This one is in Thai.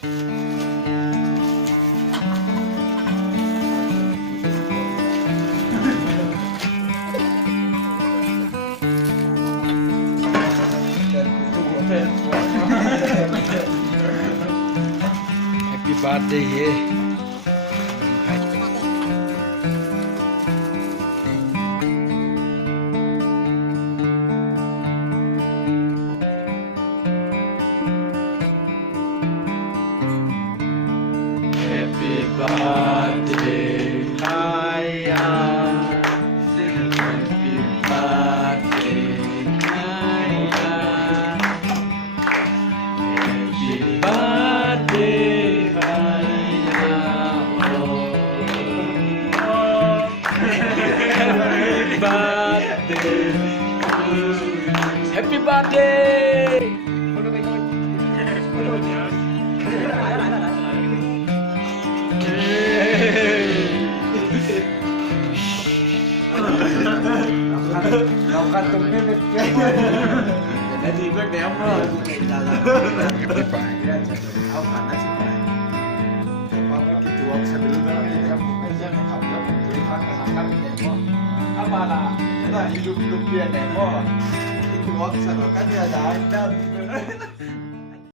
Happy birthday เฮ้ Happy birthday ไอ้ยา Happy birthday ไอ้ยา Happy birthday ไอ้ยา Happy birthday Happy birthday เรากันตรงนี้เลยนาทีเพื่อนแนวเมื่อเก่งจังเลยเอาผ่านน่าสิบไปพอไม่กี่ตัวสะดือแล้วนะครับไม่ใช่ขับแล้วผมจะพักกระสับกระส่ายแต่ก็ถ้ามาละถ้าอีลูกเบียร์แต่ก็ตัวสะดวกกันเดียวได้เดิม